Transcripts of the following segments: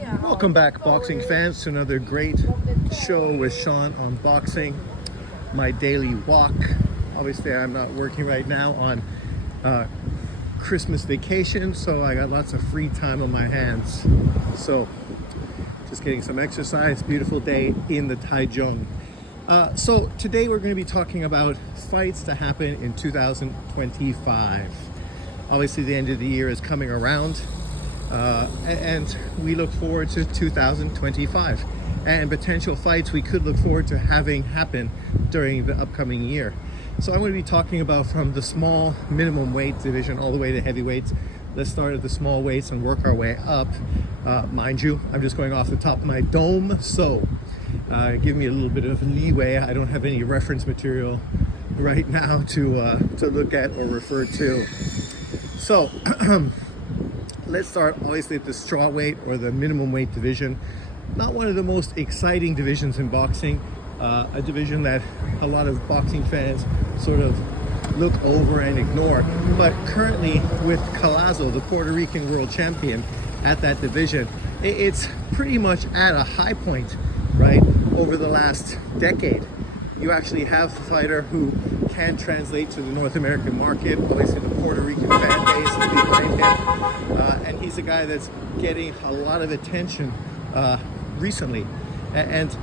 Welcome back, boxing fans, to another great show with Sean on boxing. My daily walk. Obviously, I'm not working right now on Christmas vacation, so I got lots of free time on my hands. So, just getting some exercise. Beautiful day in the Taichung. So today we're going to be talking about fights to happen in 2025. Obviously, the end of the year is coming around. And we look forward to 2025 and potential fights we could look forward to having happen during the upcoming year. So I'm going to be talking about from the small minimum weight division all the way to heavyweights. Let's start at the small weights and work our way up. Mind you, I'm just going off the top of my dome, so give me a little bit of leeway. I don't have any reference material right now to look at or refer to. So let's start obviously at the straw weight or the minimum weight division. Not one of the most exciting divisions in boxing, a division that a lot of boxing fans sort of look over and ignore. But currently with Collazo, the Puerto Rican world champion at that division, it's pretty much at a high point, right? Over the last decade, you actually have a fighter who can translate to the North American market. Obviously the Puerto Rican fan base is behind him, and he's a guy that's getting a lot of attention recently, and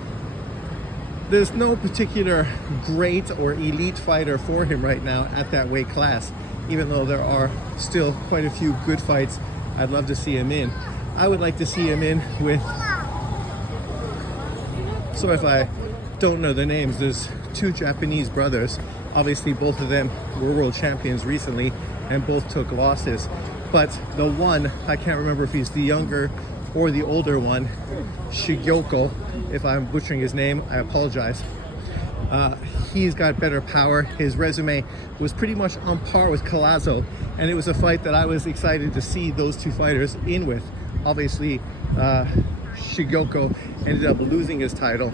there's no particular great or elite fighter for him right now at that weight class, even though there are still quite a few good fights I'd love to see him in. I would like to see him in with, so if I don't know the names, there's two Japanese brothers. Obviously both of them were world champions recently and both took losses, but the one, I can't remember if he's the younger or the older one, Shigyoko, if I'm butchering his name, I apologize. He's got better power. His resume was pretty much on par with Collazo, and it was a fight that I was excited to see those two fighters in with. Obviously Shigyoko ended up losing his title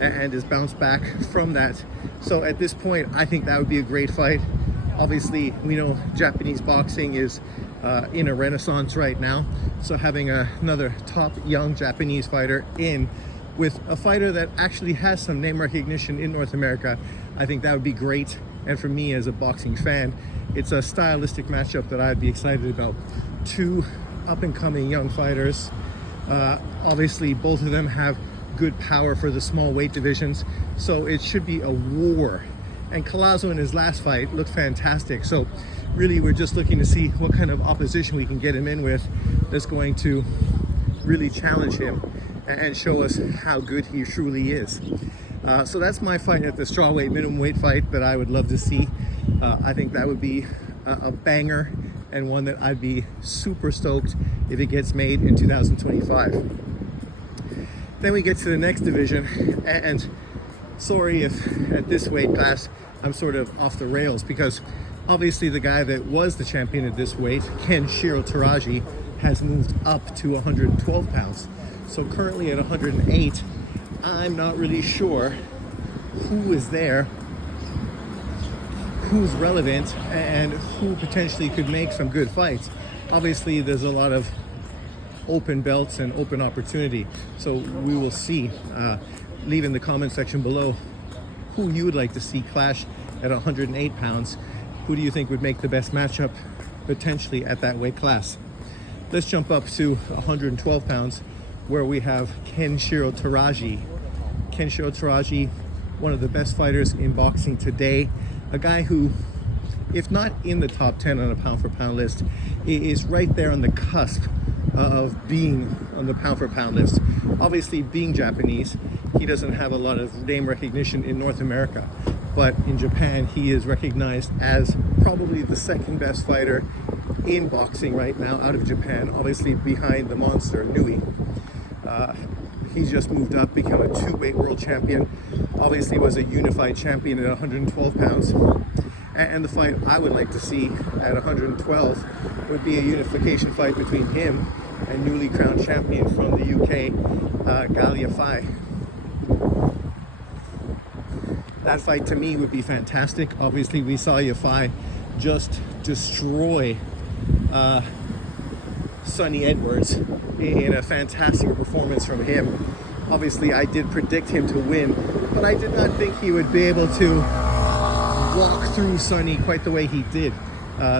and is bounced back from that. So at this point, I think that would be a great fight. Obviously, we know Japanese boxing is in a renaissance right now. So having another top young Japanese fighter in with a fighter that actually has some name recognition in North America, I think that would be great. And for me as a boxing fan, it's a stylistic matchup that I'd be excited about. Two up and coming young fighters. Obviously, both of them have good power for the small weight divisions, so it should be a war. And Collazo in his last fight looked fantastic, so really we're just looking to see what kind of opposition we can get him in with that's going to really challenge him and show us how good he truly is. So that's my fight at the strawweight minimum weight fight that I would love to see. I think that would be a banger and one that I'd be super stoked if it gets made in 2025. Then we get to the next division, and sorry if at this weight class I'm sort of off the rails, because obviously the guy that was the champion at this weight, Kenshiro Teraji, has moved up to 112 pounds. So currently at 108, I'm not really sure who is there, who's relevant, and who potentially could make some good fights. Obviously there's a lot of open belts and open opportunity, so we will see. Leave in the comment section below who you would like to see clash at 108 pounds. Who do you think would make the best matchup potentially at that weight class? Let's jump up to 112 pounds where we have Kenshiro Teraji. Kenshiro Teraji, one of the best fighters in boxing today, a guy who, if not in the top 10 on a pound for pound list, is right there on the cusp of being on the pound for pound list. Obviously being Japanese, he doesn't have a lot of name recognition in North America, but in Japan he is recognized as probably the second best fighter in boxing right now out of Japan, obviously behind the monster Nui. He's just moved up, become a two-weight world champion, obviously was a unified champion at 112 pounds. And the fight I would like to see at 112 would be a unification fight between him and newly crowned champion from the UK, Gal Yafai. That fight to me would be fantastic. Obviously we saw Yafai just destroy Sonny Edwards in a fantastic performance from him. Obviously, I did predict him to win, but I did not think he would be able to walk through Sonny quite the way he did.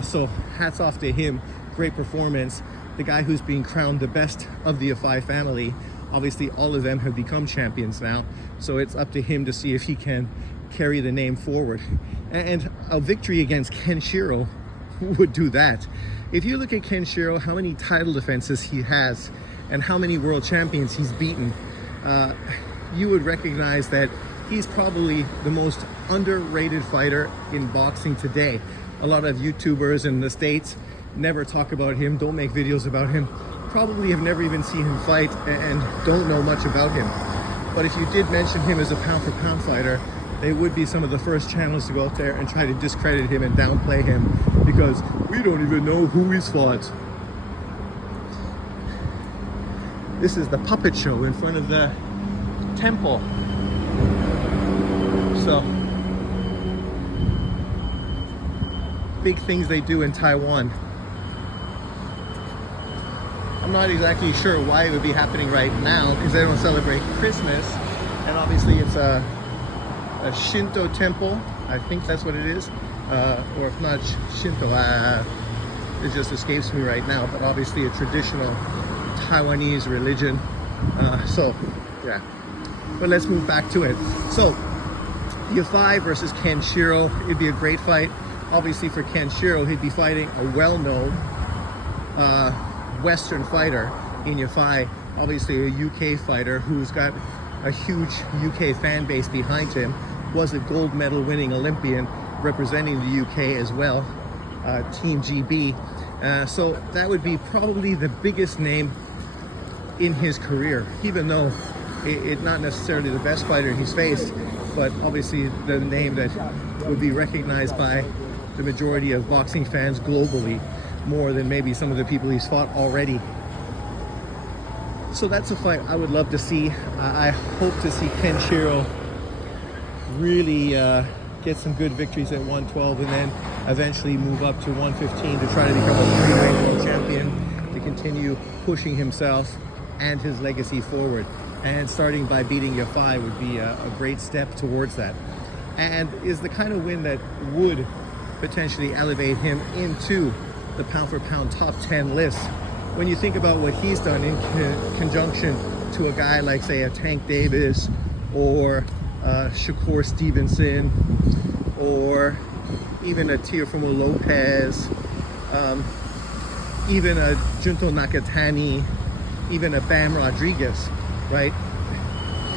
So hats off to him. Great performance. The guy who's being crowned the best of the Yafai family. Obviously, all of them have become champions now, so it's up to him to see if he can carry the name forward. And a victory against Kenshiro would do that. If you look at Kenshiro, how many title defenses he has and how many world champions he's beaten, you would recognize that he's probably the most underrated fighter in boxing today. A lot of YouTubers in the States never talk about him, don't make videos about him, probably have never even seen him fight and don't know much about him. But if you did mention him as a pound for pound fighter, they would be some of the first channels to go out there and try to discredit him and downplay him because we don't even know who he's fought. This is the puppet show in front of the temple. So, big things they do in Taiwan. I'm not exactly sure why it would be happening right now because they don't celebrate Christmas, and obviously it's a Shinto temple. I think that's what it is, or if not Shinto, it just escapes me right now. But obviously a traditional Taiwanese religion. So yeah, but let's move back to it. So Yafai versus Kenshiro, it'd be a great fight. Obviously for Kenshiro, he'd be fighting a well-known Western fighter in Yafai, obviously a UK fighter who's got a huge UK fan base behind him, was a gold medal winning Olympian representing the UK as well, Team GB. So that would be probably the biggest name in his career, even though it's not necessarily the best fighter he's faced, but obviously the name that would be recognized by the majority of boxing fans globally, more than maybe some of the people he's fought already. So that's a fight I would love to see. I hope to see Kenshiro really get some good victories at 112 and then eventually move up to 115 to try to become a three-weight world champion, to continue pushing himself and his legacy forward. And starting by beating Yafai would be a great step towards that. And is the kind of win that would potentially elevate him into the pound for pound top 10 list. When you think about what he's done in conjunction to a guy like, say, a Tank Davis or Shakur Stevenson or even a Teofimo Lopez, even a Junto Nakatani, even a Bam Rodriguez, right?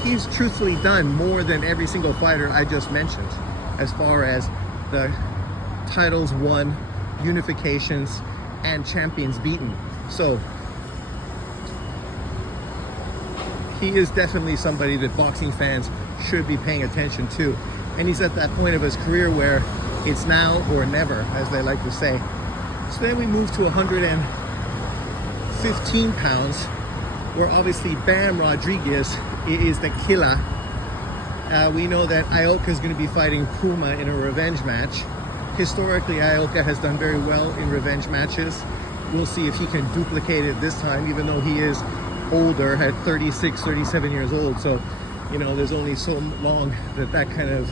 He's truthfully done more than every single fighter I just mentioned as far as the titles won, unifications, and champions beaten. So he is definitely somebody that boxing fans should be paying attention to. And he's at that point of his career where it's now or never, as they like to say. So then we move to 115 pounds, where obviously Bam Rodriguez is the killer. We know that Ioka is going to be fighting Puma in a revenge match. Historically, Ioka has done very well in revenge matches. We'll see if he can duplicate it this time, even though he is older, at 36, 37 years old. So, you know, there's only so long that that kind of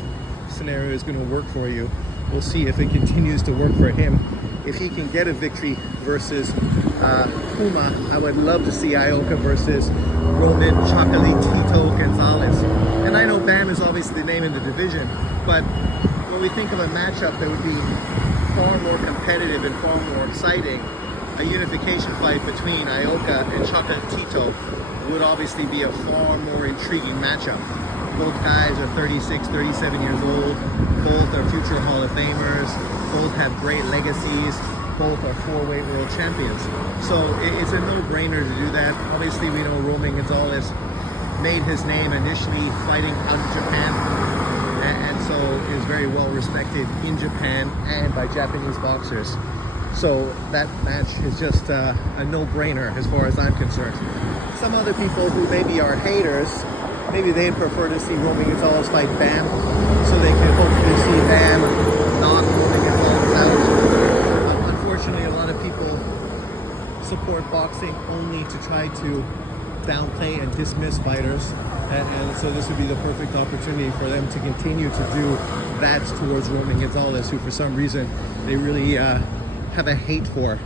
scenario is going to work for you. We'll see if it continues to work for him. If he can get a victory versus Puma, I would love to see Ioka versus Roman Chocolatito Gonzalez. And I know Bam is obviously the name in the division, but when we think of a matchup that would be far more competitive and far more exciting, a unification fight between Ioka and Chocolatito would obviously be a far more intriguing matchup. Both guys are 36, 37 years old. Both are future Hall of Famers. Both have great legacies. Both are four-weight world champions. So it's a no-brainer to do that. Obviously, we know Roman Gonzalez made his name initially fighting out of Japan, and so is very well respected in Japan and by Japanese boxers. So that match is just a no-brainer as far as I'm concerned. Some other people who maybe are haters, maybe they'd prefer to see Roman Gonzalez fight Bam, so they can hopefully see Bam knock Roman Gonzalez out. Unfortunately, a lot of people support boxing only to try to downplay and dismiss fighters. And so this would be the perfect opportunity for them to continue to do that towards Roman Gonzalez, who for some reason they really have a hate for,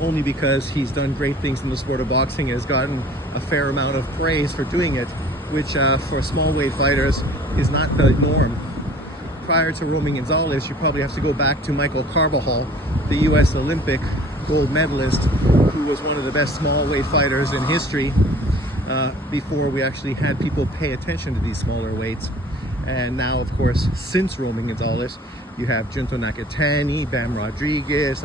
only because he's done great things in the sport of boxing and has gotten a fair amount of praise for doing it, which for small weight fighters is not the norm. Prior to Roman Gonzalez, you probably have to go back to Michael Carbajal, the US Olympic gold medalist, who was one of the best small weight fighters in history, before we actually had people pay attention to these smaller weights. And now, of course, since Roman Gonzalez, you have Junto Nakatani, Bam Rodriguez,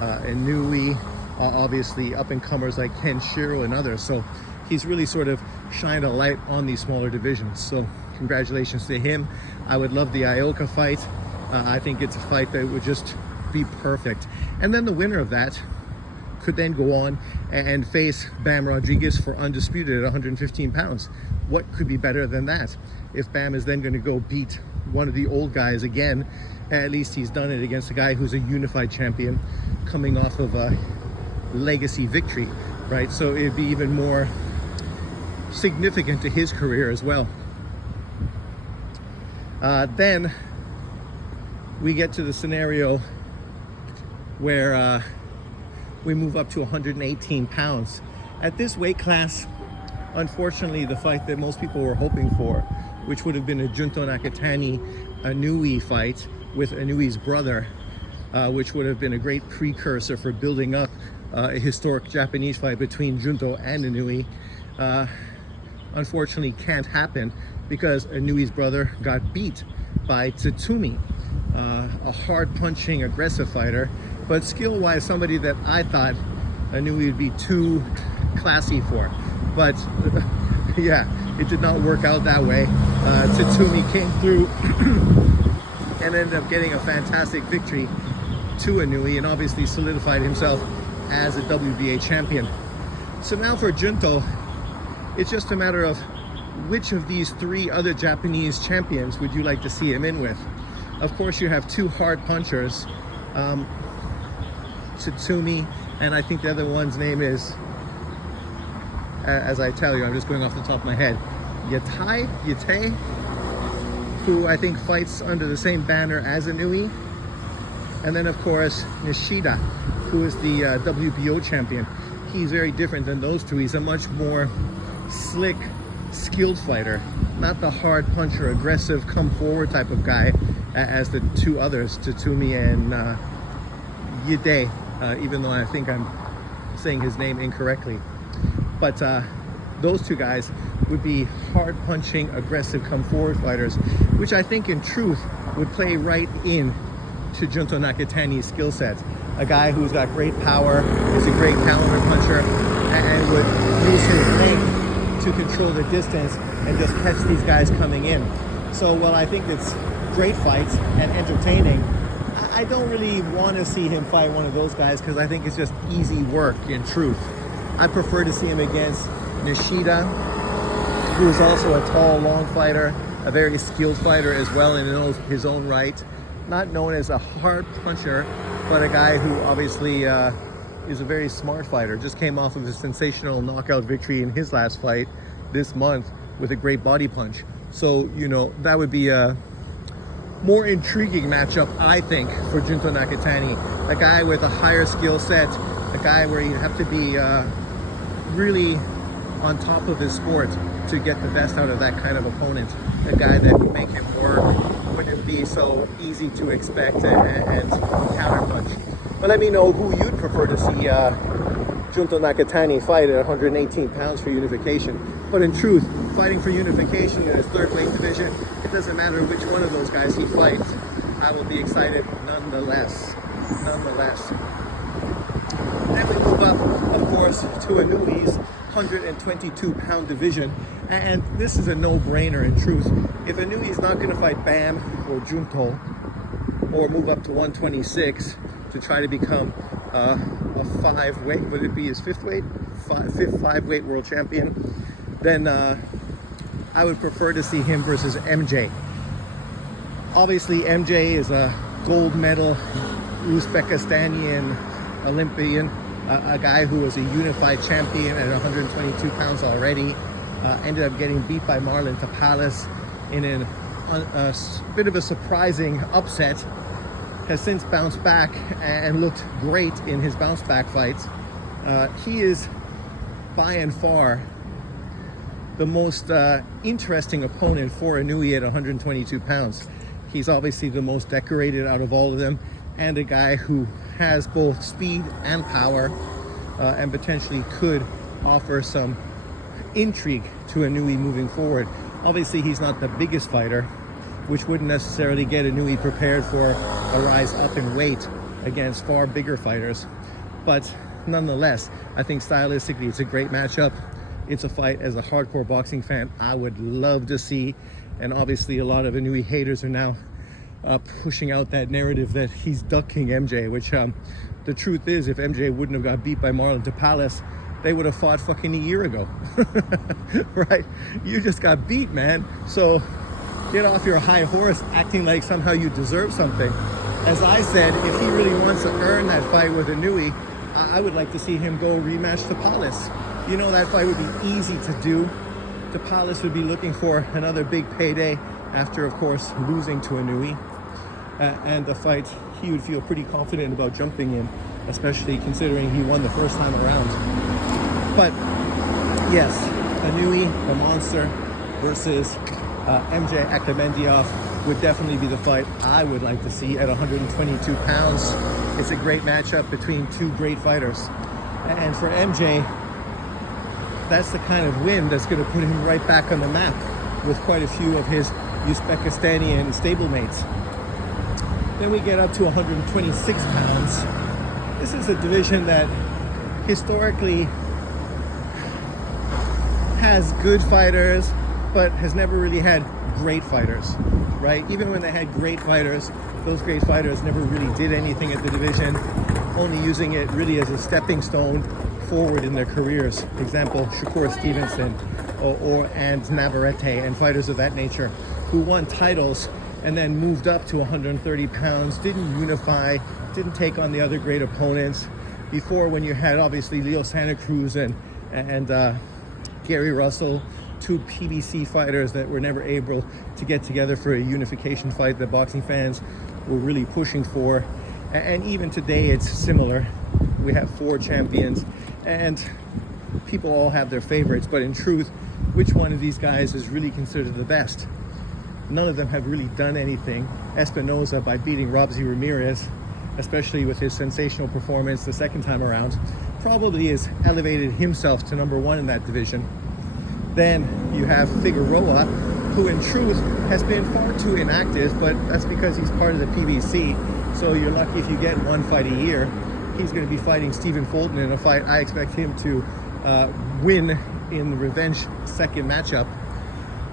Inoue, obviously up-and-comers like Ken Shiro and others. So he's really sort of shined a light on these smaller divisions. So congratulations to him. I would love the Ioka fight. I think it's a fight that would just be perfect. And then the winner of that could then go on and face Bam Rodriguez for undisputed at 115 pounds. What could be better than that? If Bam is then going to go beat one of the old guys again, at least he's done it against a guy who's a unified champion coming off of a legacy victory, right? So it'd be even more significant to his career as well. Then we get to the scenario where we move up to 118 pounds. At this weight class, unfortunately, the fight that most people were hoping for, which would have been a Junto Nakatani Inoue fight with Inoue's brother, which would have been a great precursor for building up a historic Japanese fight between Junto and Inoue, unfortunately can't happen because Inoue's brother got beat by Tatsumi, a hard-punching, aggressive fighter, but skill-wise somebody that I thought Inoue would be too classy for. But yeah, it did not work out that way. Tatsumi came through and ended up getting a fantastic victory to Inoue, and obviously solidified himself as a WBA champion. So now for Junto, it's just a matter of which of these three other Japanese champions would you like to see him in with? Of course, you have two hard punchers, Tatsumi, and I think the other one's name is, as I tell you, I'm just going off the top of my head, Yate, who I think fights under the same banner as Inoue. And then, of course, Nishida, who is the WBO champion. He's very different than those two. He's a much more slick, skilled fighter, not the hard puncher, aggressive, come forward type of guy as the two others, Tatsumi and Yide, even though I think I'm saying his name incorrectly. But those two guys would be hard punching, aggressive, come forward fighters, which I think in truth would play right in to Junto Nakatani's skill set. A guy who's got great power, is a great counter puncher, and would use his length to control the distance and just catch these guys coming in. So while I think it's great fights and entertaining, I don't really want to see him fight one of those guys because I think it's just easy work in truth. I prefer to see him against Nishida, who is also a tall, long fighter, a very skilled fighter as well in his own right. Not known as a hard puncher, but a guy who obviously is a very smart fighter. Just came off of a sensational knockout victory in his last fight this month with a great body punch. So, you know, that would be a more intriguing matchup, I think, for Junto Nakatani. A guy with a higher skill set, a guy where you have to be really on top of his sport to get the best out of that kind of opponent. A guy that would make him work, wouldn't be so easy to expect and counterpunch. But let me know who you'd prefer to see Junto Nakatani fight at 118 pounds for unification. But in truth, fighting for unification in his third weight division, it doesn't matter which one of those guys he fights. I will be excited nonetheless. Then we move up, of course, to Inoue's 122-pound division, and this is a no-brainer in truth. If Inoue is not going to fight Bam or Junto, or move up to 126 to try to become a five-weight, would it be his fifth five-weight world champion, then I would prefer to see him versus MJ. Obviously, MJ is a gold medal Uzbekistani Olympian, a guy who was a unified champion at 122 pounds already, ended up getting beat by Marlon Tapales in a bit of a surprising upset, has since bounced back and looked great in his bounce back fights. He is by and far the most interesting opponent for Inoue at 122 pounds. He's obviously the most decorated out of all of them, and a guy who has both speed and power, and potentially could offer some intrigue to Inoue moving forward. Obviously, he's not the biggest fighter, which wouldn't necessarily get Inoue prepared for a rise up in weight against far bigger fighters. But nonetheless, I think stylistically it's a great matchup. It's a fight as a hardcore boxing fan I would love to see. And obviously a lot of Inoue haters are now pushing out that narrative that he's ducking MJ, which the truth is, if MJ wouldn't have got beat by Marlon Tapales, they would have fought fucking a year ago. Right? You just got beat, man. So get off your high horse acting like somehow you deserve something. As I said, if he really wants to earn that fight with Inoue, I would like to see him go rematch Tapales. You know, that fight would be easy to do. Tapales would be looking for another big payday after, of course, losing to Inoue. And the fight he would feel pretty confident about jumping in, especially considering he won the first time around. But yes, Inoue, the monster, versus MJ Akhmedov would definitely be the fight I would like to see at 122 pounds. It's a great matchup between two great fighters. And for MJ, that's the kind of win that's going to put him right back on the map with quite a few of his Uzbekistanian stablemates. Then we get up to 126 pounds. This is a division that historically has good fighters, but has never really had great fighters, right? Even when they had great fighters, those great fighters never really did anything at the division, only using it really as a stepping stone forward in their careers. Example, Shakur Stevenson and Navarrete and fighters of that nature who won titles and then moved up to 130 pounds, didn't unify, didn't take on the other great opponents. Before, when you had obviously Leo Santa Cruz and Gary Russell, two PBC fighters that were never able to get together for a unification fight that boxing fans were really pushing for. And even today it's similar. We have 4 champions and people all have their favorites, but in truth, which one of these guys is really considered the best? None of them have really done anything. Espinoza, by beating Robsy Ramirez, especially with his sensational performance the second time around, probably has elevated himself to number 1 in that division. Then you have Figueroa, who in truth has been far too inactive, but that's because he's part of the PBC. So you're lucky if you get 1 fight a year. He's going to be fighting Stephen Fulton in a fight I expect him to win in the revenge second matchup.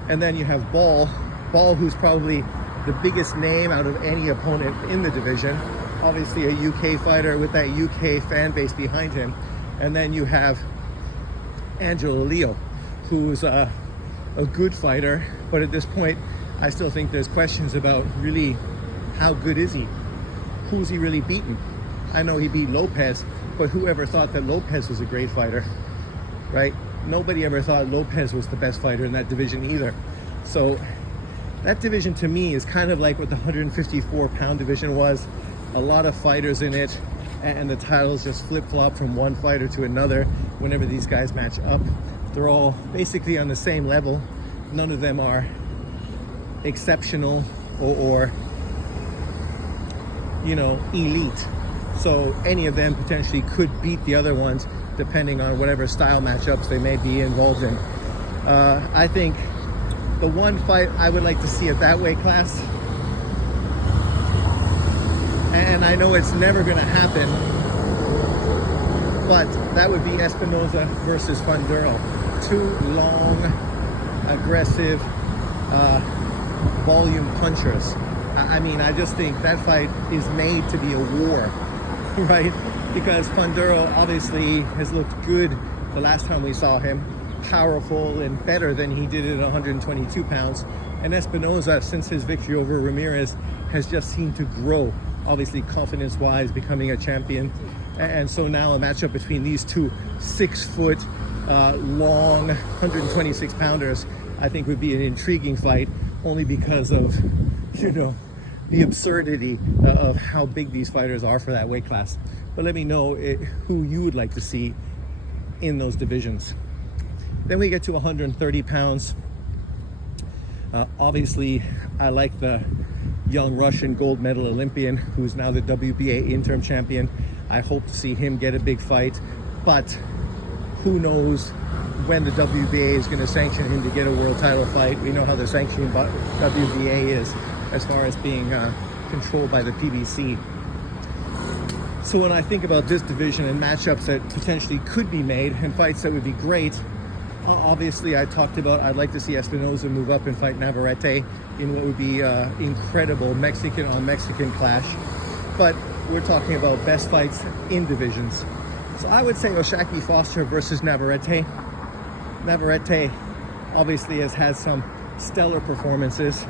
And then you have Ball, who's probably the biggest name out of any opponent in the division. Obviously a UK fighter with that UK fan base behind him. And then you have Angelo Leo, who's a good fighter, but at this point I still think there's questions about really how good is he? Who's he really beaten? I know he beat Lopez, but who ever thought that Lopez was a great fighter, right? Nobody ever thought Lopez was the best fighter in that division either. So that division to me is kind of like what the 154 pound division was. A lot of fighters in it, and the titles just flip-flop from one fighter to another whenever these guys match up. They're all basically on the same level. None of them are exceptional or you know, elite. So any of them potentially could beat the other ones depending on whatever style matchups they may be involved in. I think the one fight I would like to see at that weight class, and I know it's never going to happen, but that would be Espinoza versus Funduro. Two long, aggressive, volume punchers. I mean, I just think that fight is made to be a war, right? Because Funduro obviously has looked good the last time we saw him, powerful and better than he did at 122 pounds. And Espinoza, since his victory over Ramirez, has just seemed to grow, obviously confidence-wise, becoming a champion And so now a matchup between these two 6 foot long 126 pounders, I think would be an intriguing fight, only because of, you know, the absurdity of how big these fighters are for that weight class. But let me know who you would like to see in those divisions. Then we get to 130 pounds. Obviously, I like the young Russian gold medal Olympian who's now the WBA interim champion. I hope to see him get a big fight, but who knows when the WBA is going to sanction him to get a world title fight. We know how the sanctioning WBA is as far as being controlled by the PBC. So when I think about this division and matchups that potentially could be made and fights that would be great, obviously I talked about I'd like to see Espinoza move up and fight Navarrete in what would be incredible Mexican on Mexican clash. But we're talking about best fights in divisions. So I would say O'Shaquie Foster versus Navarrete. Navarrete obviously has had some stellar performances,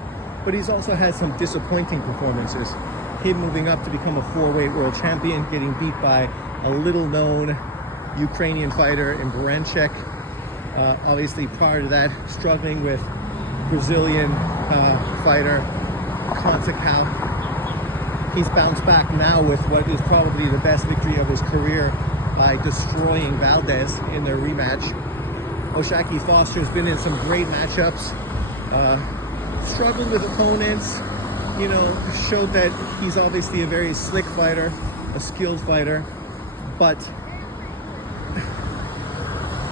but he's also had some disappointing performances. Him moving up to become a 4-weight world champion, getting beat by a little-known Ukrainian fighter in Baranchek. Obviously, prior to that, struggling with Brazilian fighter Conceição. He's bounced back now with what is probably the best victory of his career by destroying Valdez in their rematch. O'Shaquie Foster's been in some great matchups, struggled with opponents, you know, showed that he's obviously a very slick fighter, a skilled fighter, but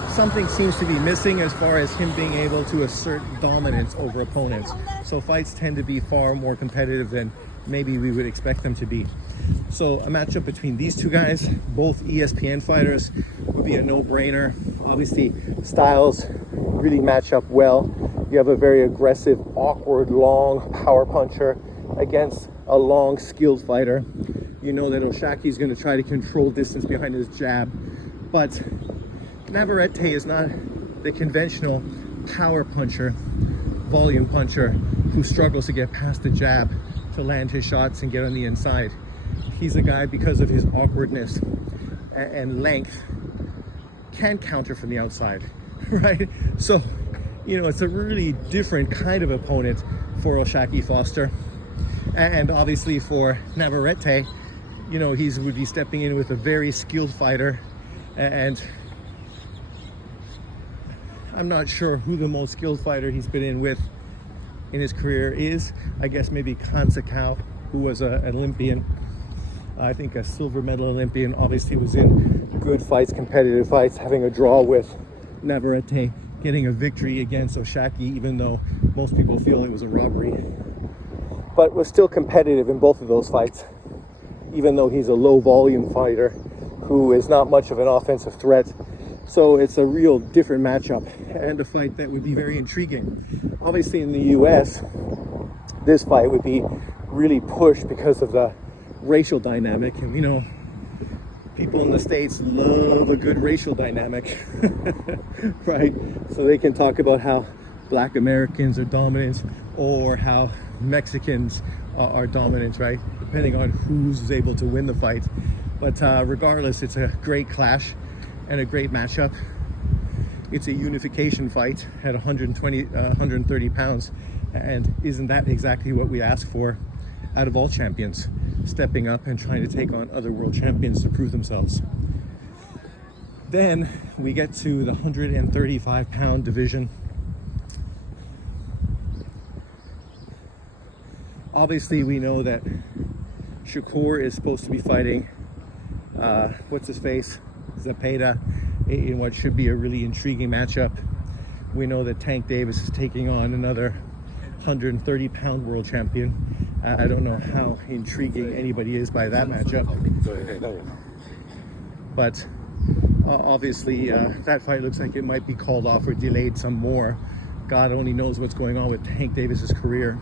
something seems to be missing as far as him being able to assert dominance over opponents. So fights tend to be far more competitive than maybe we would expect them to be. So a matchup between these two guys, both ESPN fighters, would be a no-brainer. Obviously, styles really match up well. You have a very aggressive, awkward, long power puncher against a long, skilled fighter. You know that O'Shaquie is going to try to control distance behind his jab, but Navarrete is not the conventional power puncher, volume puncher who struggles to get past the jab to land his shots and get on the inside. He's a guy, because of his awkwardness and length, can counter from the outside, right? So, you know, it's a really different kind of opponent for O'Shaquie Foster. And obviously for Navarrete, you know, he would be stepping in with a very skilled fighter, and I'm not sure who the most skilled fighter he's been in with in his career is. I guess maybe Conceição, who was an Olympian. I think a silver medal Olympian, obviously was in good fights, competitive fights, having a draw with Navarrete, getting a victory against O'Shaquie, even though most people feel it was a robbery. But was still competitive in both of those fights, even though he's a low volume fighter who is not much of an offensive threat. So it's a real different matchup and a fight that would be very intriguing. Obviously in the US, this fight would be really pushed because of the racial dynamic. And you know, people in the States love a good racial dynamic, right? So they can talk about how Black Americans are dominant or how Mexicans are dominant, right? Depending on who's able to win the fight. But regardless, it's a great clash and a great matchup. It's a unification fight at 130 pounds. And isn't that exactly what we ask for out of all champions? Stepping up and trying to take on other world champions to prove themselves. Then we get to the 135 pound division. Obviously we know that Shakur is supposed to be fighting what's his face, Zepeda, in what should be a really intriguing matchup. We know that Tank Davis is taking on another 130 pound world champion. I don't know how intriguing anybody is by that matchup, but obviously that fight looks like it might be called off or delayed some more. God only knows what's going on with Tank Davis's career.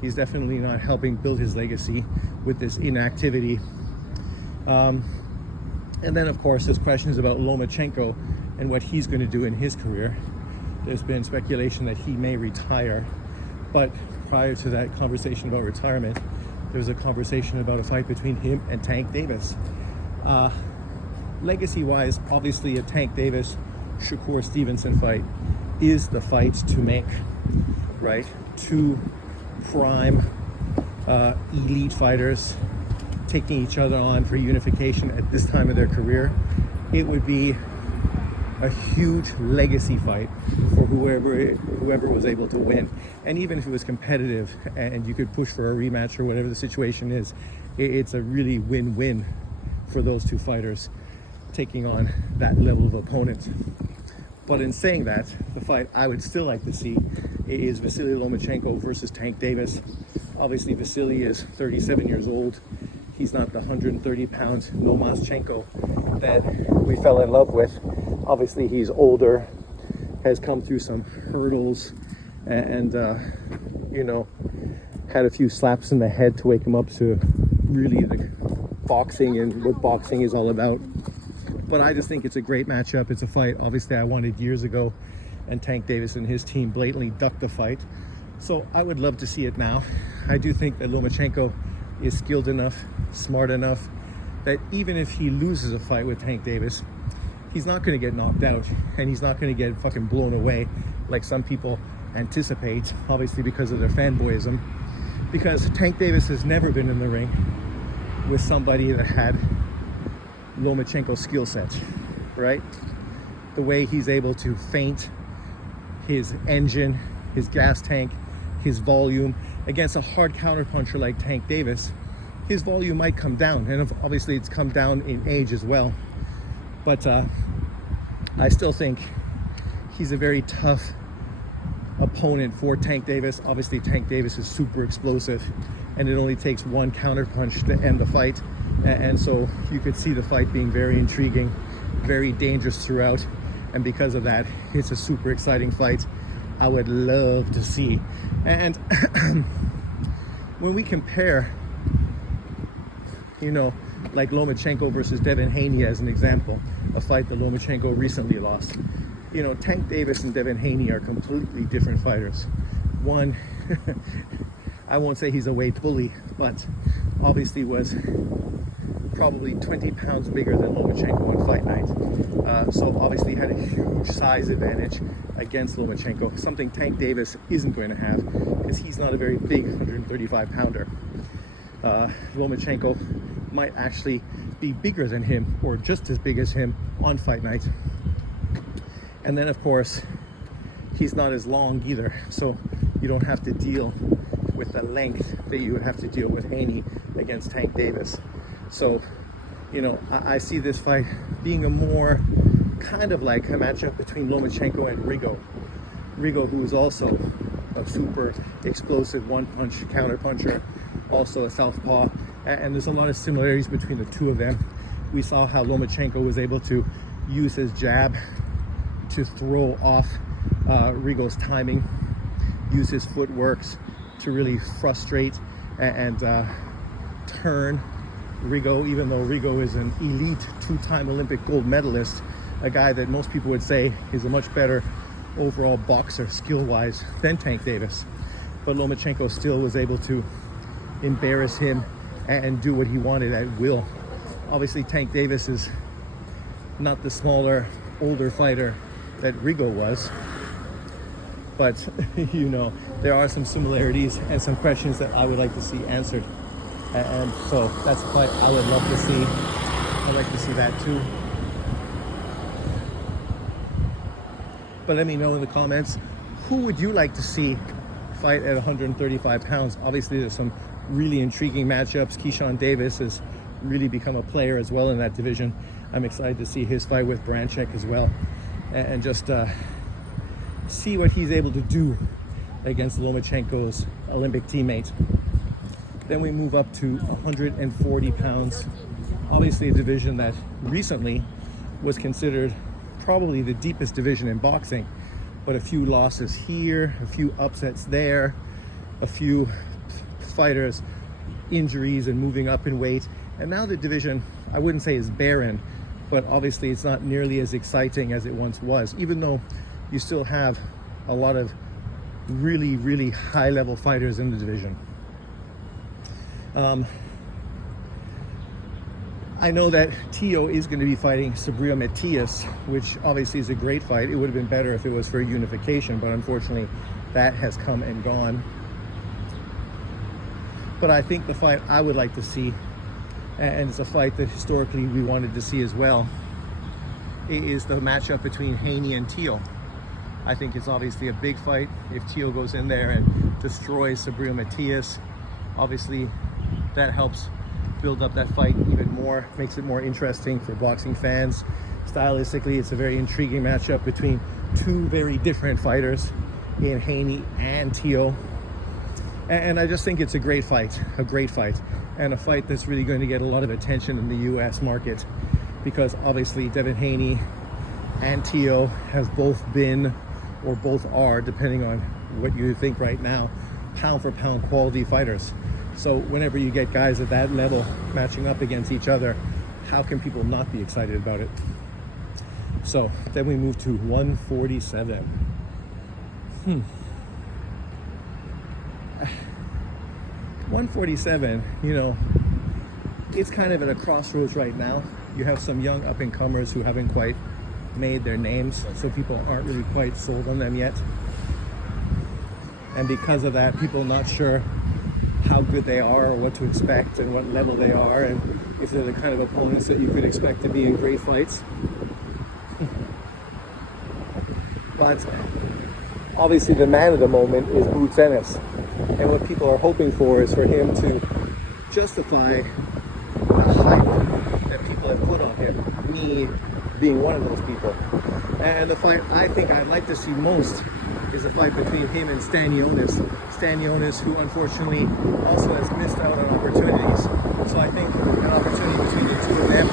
He's definitely not helping build his legacy with this inactivity. And then of course there's questions about Lomachenko and what he's going to do in his career. There's been speculation that he may retire, but prior to that conversation about retirement, there was a conversation about a fight between him and Tank Davis. legacy-wise, obviously a Tank Davis, Shakur Stevenson fight is the fight to make, right? Two prime elite fighters taking each other on for unification at this time of their career. It would be a huge legacy fight for whoever was able to win. And even if it was competitive and you could push for a rematch or whatever the situation is, it's a really win-win for those two fighters taking on that level of opponent. But in saying that, the fight I would still like to see is Vasily Lomachenko versus Tank Davis. Obviously, Vasily is 37 years old. He's not the 130-pound Lomachenko that we fell in love with. Obviously, he's older, has come through some hurdles, and had a few slaps in the head to wake him up to really the boxing and what boxing is all about. But I just think it's a great matchup. It's a fight, obviously, I wanted years ago, and Tank Davis and his team blatantly ducked the fight. So I would love to see it now. I do think that Lomachenko is skilled enough, smart enough, that even if he loses a fight with Tank Davis, he's not going to get knocked out, and he's not going to get fucking blown away like some people anticipate, obviously because of their fanboyism. Because Tank Davis has never been in the ring with somebody that had Lomachenko's skill set, right? The way he's able to feint his engine, his gas tank, his volume against a hard counterpuncher like Tank Davis, his volume might come down, and obviously it's come down in age as well. But I still think he's a very tough opponent for Tank Davis. Obviously, Tank Davis is super explosive, and it only takes one counterpunch to end the fight. And so you could see the fight being very intriguing, very dangerous throughout. And because of that, it's a super exciting fight I would love to see. And when we compare, like Lomachenko versus Devin Haney as an example, a fight that Lomachenko recently lost. Tank Davis and Devin Haney are completely different fighters. One, I won't say he's a weight bully, but obviously was probably 20 pounds bigger than Lomachenko on fight night. So obviously had a huge size advantage against Lomachenko, something Tank Davis isn't going to have because he's not a very big 135 pounder. Lomachenko might actually be bigger than him or just as big as him on fight night. And then of course, he's not as long either, so you don't have to deal with the length that you would have to deal with Haney against Tank Davis. So, I see this fight being a more kind of like a matchup between Lomachenko and Rigo. Rigo, who is also a super explosive one-punch counterpuncher, also a southpaw, and there's a lot of similarities between the two of them. We saw how Lomachenko was able to use his jab to throw off Rigo's timing, use his footworks to really frustrate and turn Rigo, even though Rigo is an elite two-time Olympic gold medalist, a guy that most people would say is a much better overall boxer skill-wise than Tank Davis. But Lomachenko still was able to embarrass him and do what he wanted at will. Obviously, Tank Davis is not the smaller, older fighter that Rigo was, but there are some similarities and some questions that I would like to see answered. And so that's a fight I would love to see. I'd like to see that too. But let me know in the comments, who would you like to see fight at 135 pounds? Obviously, there's some really intriguing matchups. Keyshawn Davis has really become a player as well in that division. I'm excited to see his fight with Branchek as well, and just see what he's able to do against Lomachenko's Olympic teammate. Then we move up to 140 pounds. Obviously a division that recently was considered probably the deepest division in boxing, but a few losses here, a few upsets there, a few fighters injuries and moving up in weight. And now the division, I wouldn't say is barren, but obviously it's not nearly as exciting as it once was, even though you still have a lot of really, really high level fighters I know that Tio is going to be fighting Subriel Matias, which obviously is a great fight. It would have been better if it was for unification, but unfortunately that has come and gone. But I think the fight I would like to see, and it's a fight that historically we wanted to see as well, is the matchup between Haney and Tio. I think it's obviously a big fight. If Tio goes in there and destroys Subriel Matias, obviously that helps build up that fight even more, makes it more interesting for boxing fans. Stylistically, it's a very intriguing matchup between two very different fighters in Haney and Tio. And I just think it's a great fight, and a fight that's really going to get a lot of attention in the US market, because obviously Devin Haney and Tio have both been, or both are, depending on what you think right now, pound for pound quality fighters. So whenever you get guys at that level matching up against each other, how can people not be excited about it? So then we move to 147. 147, you know, it's kind of at a crossroads right now. You have some young up-and-comers who haven't quite made their names, so people aren't really quite sold on them yet. And because of that, people are not sure how good they are or what to expect and what level they are, and if they're the kind of opponents that you could expect to be in great fights. But obviously the man of the moment is Boots Ennis, and what people are hoping for is for him to justify the hype that people have put on him, me being one of those people. And the fight I think I'd like to see most is a fight between him and Stanionis. Stanionis, who unfortunately also has missed out on opportunities. So I think an opportunity between the two of them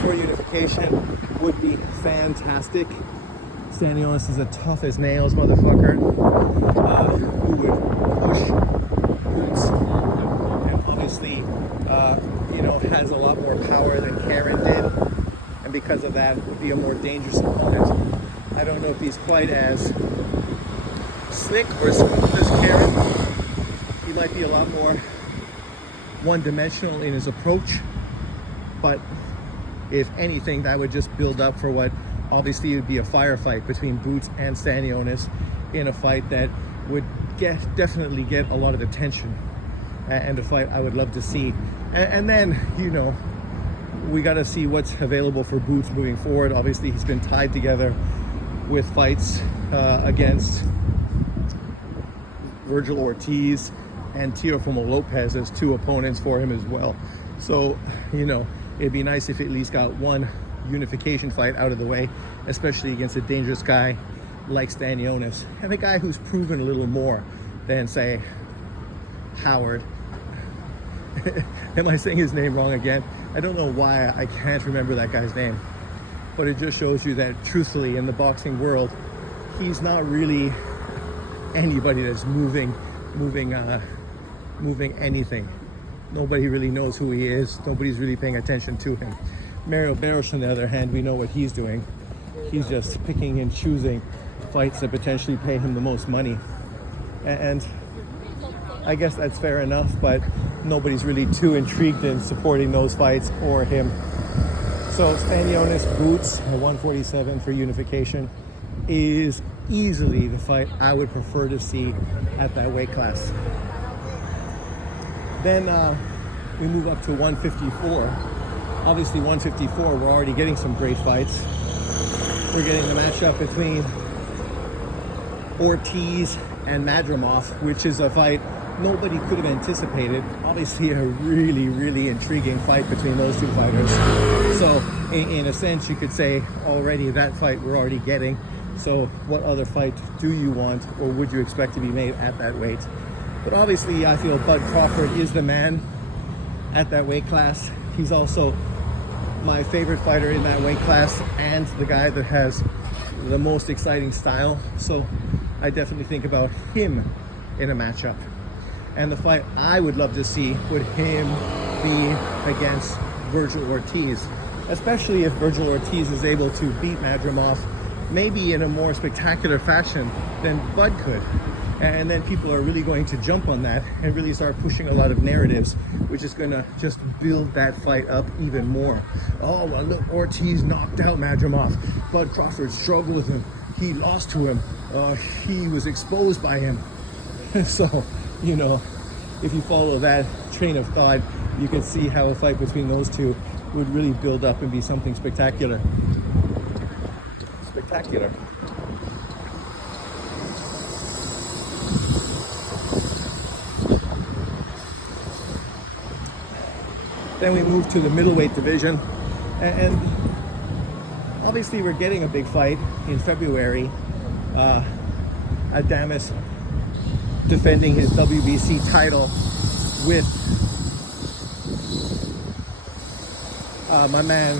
for unification would be fantastic. Stanionis is a tough as nails motherfucker who would push Boots, and obviously you know, has a lot more power than Karen did, and because of that would be a more dangerous opponent. I don't know if he's quite as slick or smooth as Karen. He might be a lot more one-dimensional in his approach, but if anything, that would just build up for what obviously would be a firefight between Boots and Stanionis, in a fight that would definitely get a lot of attention, and a fight I would love to see. And then, you know, we got to see what's available for Boots moving forward. Obviously he's been tied together with fights against Virgil Ortiz and Teofimo Lopez as two opponents for him as well. So, you know, it'd be nice if he at least got one unification fight out of the way, especially against a dangerous guy like Stanionis, and a guy who's proven a little more than, say, Howard. Am I saying his name wrong again? I don't know why I can't remember that guy's name, but it just shows you that truthfully in the boxing world, he's not really anybody that's moving anything. Nobody really knows who he is. Nobody's really paying attention to him. Mario Barros, on the other hand, we know what he's doing. He's just picking and choosing fights that potentially pay him the most money. And I guess that's fair enough, but nobody's really too intrigued in supporting those fights or him. So Stanionis Boots at 147 for unification is easily the fight I would prefer to see at that weight class. Then we move up to 154. Obviously 154, we're already getting some great fights. We're getting the matchup between Ortiz and Madrimov, which is a fight nobody could have anticipated. Obviously a really, really intriguing fight between those two fighters. So in a sense, you could say already that fight we're already getting. So what other fight do you want or would you expect to be made at that weight? But obviously I feel Bud Crawford is the man at that weight class. He's also my favorite fighter in that weight class and the guy that has the most exciting style. So I definitely think about him in a matchup. And the fight I would love to see would him be against Virgil Ortiz, especially if Virgil Ortiz is able to beat Madrimov maybe in a more spectacular fashion than Bud could. And then people are really going to jump on that and really start pushing a lot of narratives, which is going to just build that fight up even more. Oh, well, look, Ortiz knocked out Madrimov. Bud Crawford struggled with him. He lost to him. He was exposed by him. So, you know, if you follow that train of thought, you can see how a fight between those two would really build up and be something spectacular. Spectacular. Then we move to the middleweight division, and obviously we're getting a big fight in February. Adames defending his WBC title with my man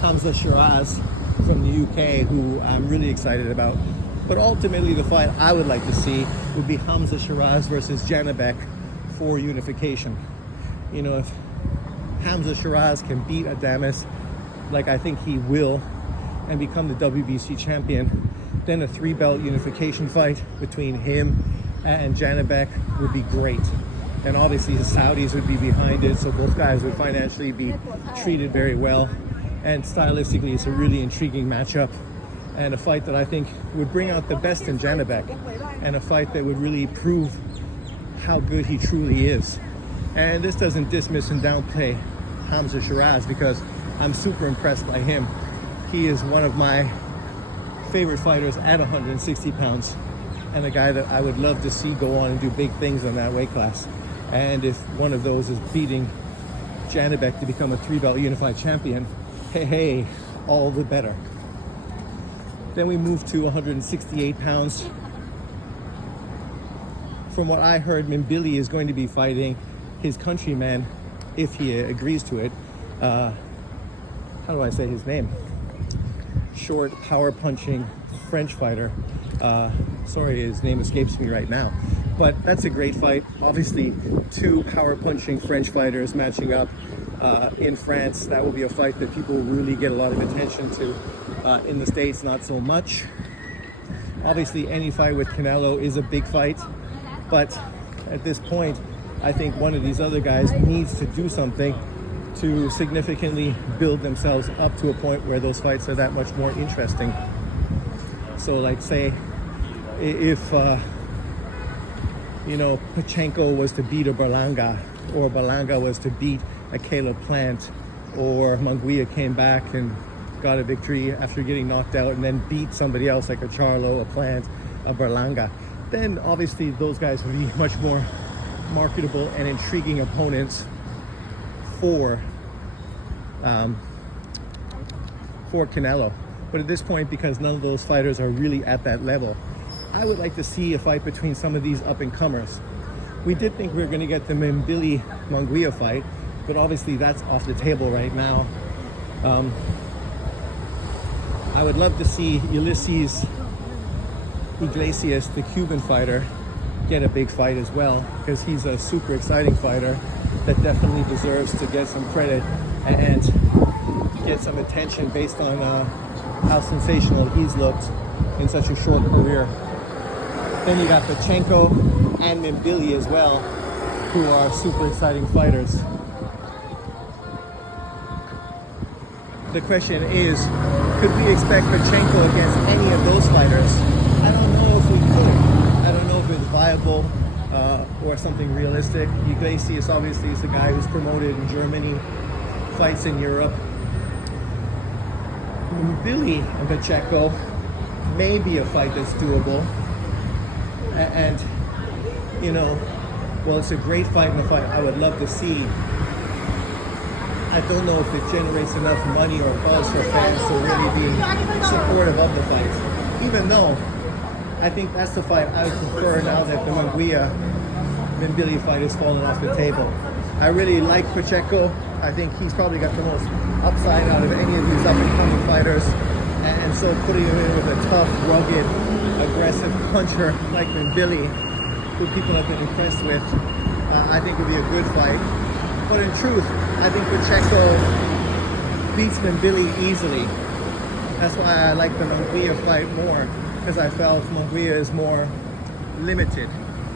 Hamza Shiraz from the UK, who I'm really excited about. But ultimately the fight I would like to see would be Hamza Shiraz versus Janibek for unification. You know, if Hamza Shiraz can beat Adames, like I think he will, and become the WBC champion, then a 3-belt unification fight between him and Janibek would be great. And obviously the Saudis would be behind it, so both guys would financially be treated very well. And stylistically, it's a really intriguing matchup, and a fight that I think would bring out the best in Janibek, and a fight that would really prove how good he truly is. And this doesn't dismiss and downplay Hamza Shiraz, because I'm super impressed by him. He is one of my favorite fighters at 160 pounds, and a guy that I would love to see go on and do big things in that weight class. And if one of those is beating Janibek to become a 3-belt unified champion, hey, all the better. Then we move to 168 pounds. From what I heard, Mbilli is going to be fighting his countryman, if he agrees to it. How do I say his name? Short, power punching French fighter. Sorry, his name escapes me right now. But that's a great fight. Obviously, 2 power punching French fighters matching up in France. That will be a fight that people will really get a lot of attention to. In the States, not so much. Obviously, any fight with Canelo is a big fight. But at this point, I think one of these other guys needs to do something to significantly build themselves up to a point where those fights are that much more interesting. So like say, if you know, Pachenko was to beat a Berlanga, or Berlanga was to beat a Caleb Plant, or Munguia came back and got a victory after getting knocked out and then beat somebody else like a Charlo, a Plant, a Berlanga, then obviously those guys would be much more marketable and intriguing opponents for Canelo. But at this point, because none of those fighters are really at that level, I would like to see a fight between some of these up-and-comers. We did think we were going to get the Mbilli Munguia fight, but obviously that's off the table right now. I would love to see Ulysses Iglesias, the Cuban fighter, get a big fight as well, because he's a super exciting fighter that definitely deserves to get some credit and get some attention based on how sensational he's looked in such a short career. Then you got Pachenko and Mbilli as well, who are super exciting fighters. The question is, could we expect Pachenko against any of those fighters? I don't know if we could. I don't know if it's viable or something realistic. Iglesias obviously is a guy who's promoted in Germany, fights in Europe. Mbilli and Pachenko may be a fight that's doable. And, you know, well, it's a great fight and a fight I would love to see. I don't know if it generates enough money or buzz for fans to really be supportive of the fight. Even though I think that's the fight I would prefer now that the Munguia-Mbilli fight has fallen off the table. I really like Pachenko. I think he's probably got the most upside out of any of these up-and-coming fighters. And so putting him in with a tough, rugged, aggressive puncher like Mbilli, who people have been impressed with, I think would be a good fight. But in truth, I think Pachenko beats Mbilli easily. That's why I like the Munguia fight more, because I felt Munguia is more limited,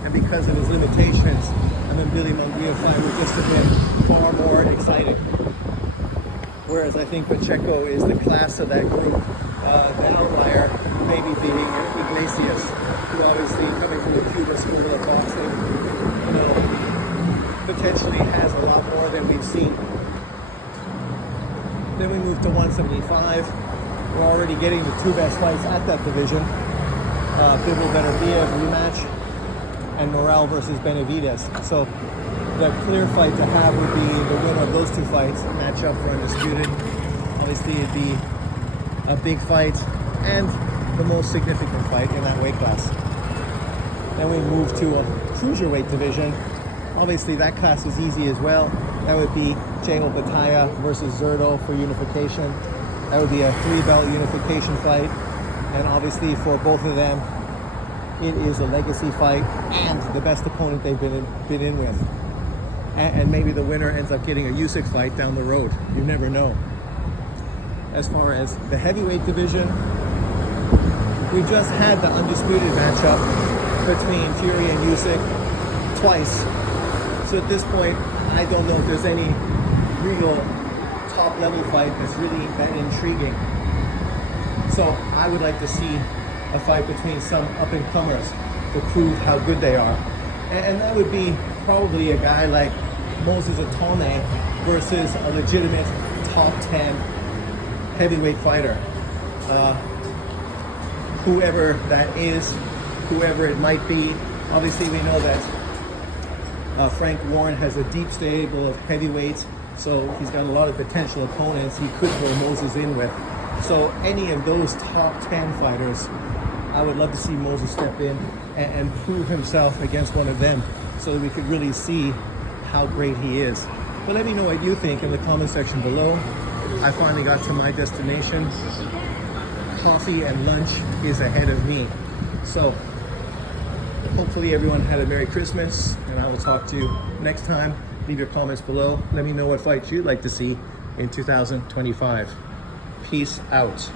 and because of his limitations, and then Billy Munguia fight would just have been far more exciting. Whereas I think Pacheco is the class of that group. The outlier maybe being Iglesias, who obviously coming from the Cuba school of boxing, you know, potentially has a lot more than we've seen. Then we move to 175. We're already getting the two best fights at that division. Bivol Beterbiev rematch and Noral versus Benavidez. So the clear fight to have would be the winner of those two fights, match up for undisputed. Obviously it'd be a big fight and the most significant fight in that weight class. Then we move to a cruiserweight division. Obviously that class is easy as well. That would be Cejo Batalla versus Zurdo for unification. That would be a 3-belt unification fight. And obviously for both of them, it is a legacy fight and the best opponent they've been in with. And maybe the winner ends up getting a Usyk fight down the road. You never know. As far as the heavyweight division, we just had the undisputed matchup between Fury and Usyk twice. So at this point, I don't know if there's any real top level fight that's really that intriguing. So I would like to see a fight between some up and comers to prove how good they are. And that would be probably a guy like Moses Atone versus a legitimate top 10 heavyweight fighter. Whoever that is, whoever it might be. Obviously we know that Frank Warren has a deep stable of heavyweights, so he's got a lot of potential opponents he could throw Moses in with. So any of those top 10 fighters, I would love to see Moses step in and prove himself against one of them so that we could really see how great he is. But let me know what you think in the comment section below. I finally got to my destination. Coffee and lunch is ahead of me. So hopefully everyone had a Merry Christmas, and I will talk to you next time. Leave your comments below. Let me know what fights you'd like to see in 2025. Peace out.